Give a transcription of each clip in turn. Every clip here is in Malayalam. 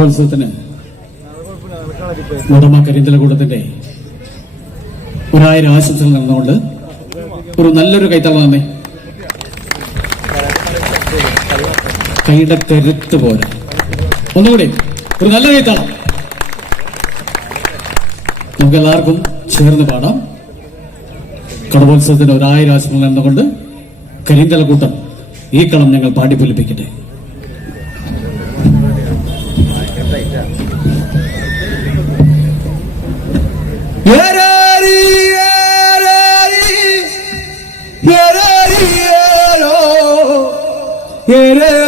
കലോത്സവത്തിന് ഉടമ കരിന്തലകൂടത്തിന്റെ ഒരായിരം ആശംസകൾ നടന്നുകൊണ്ട് ഒരു നല്ലൊരു കൈത്തളം തന്നെ. കൈയുടെ തെരുത്ത് പോലെ. ഒന്നുകൂടി ഒരു നല്ല കൈത്തളം. നമുക്ക് എല്ലാവർക്കും ചേർന്ന് പാടാം. കടമോത്സവത്തിന് ഒരായിരം ആശംസകൾ നടന്നുകൊണ്ട് കരിന്തലക്കൂട്ടം ഈ കളം ഞങ്ങൾ പാടിപ്പൊലിപ്പിക്കട്ടെ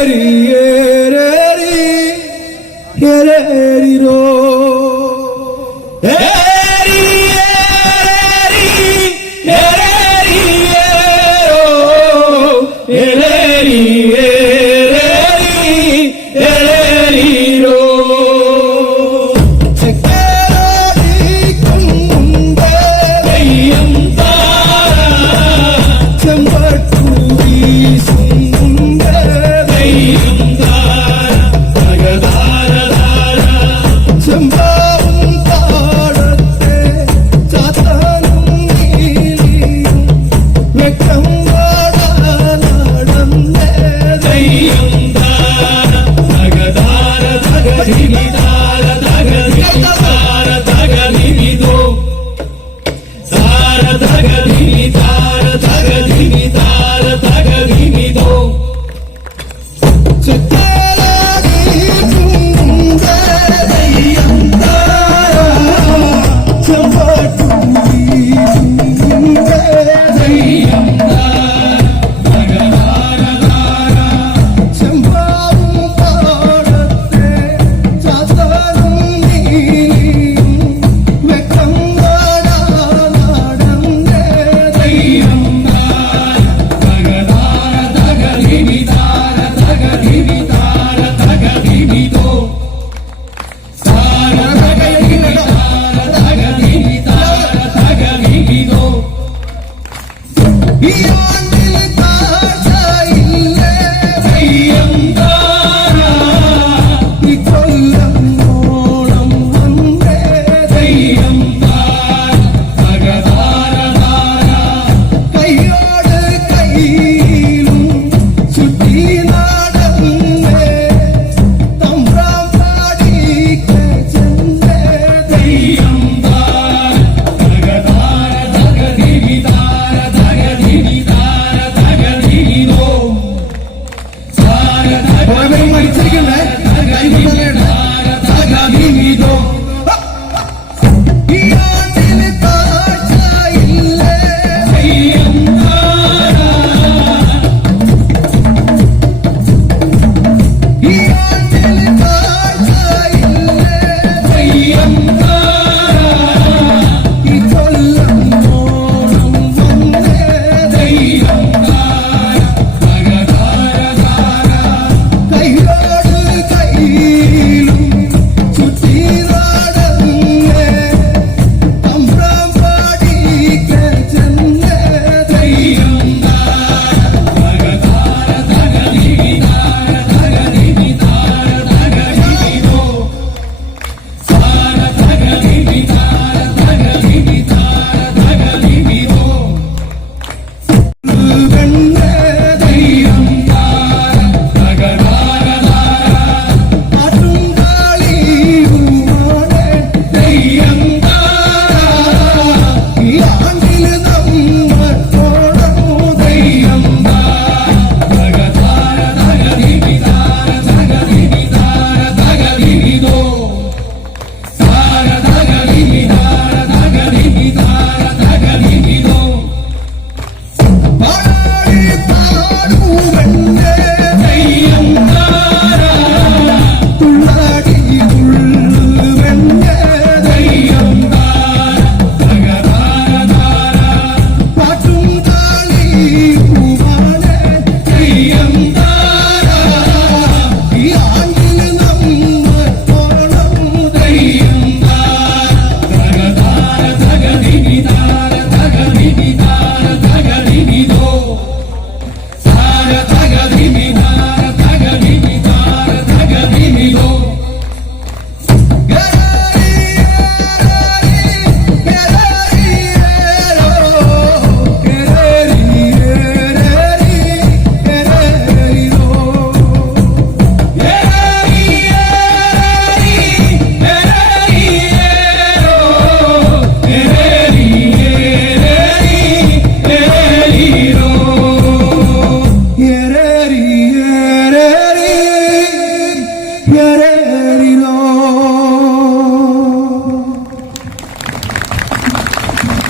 eri eri eri eri eri I got Margarita.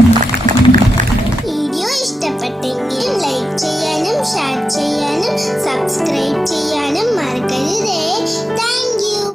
Mm-hmm.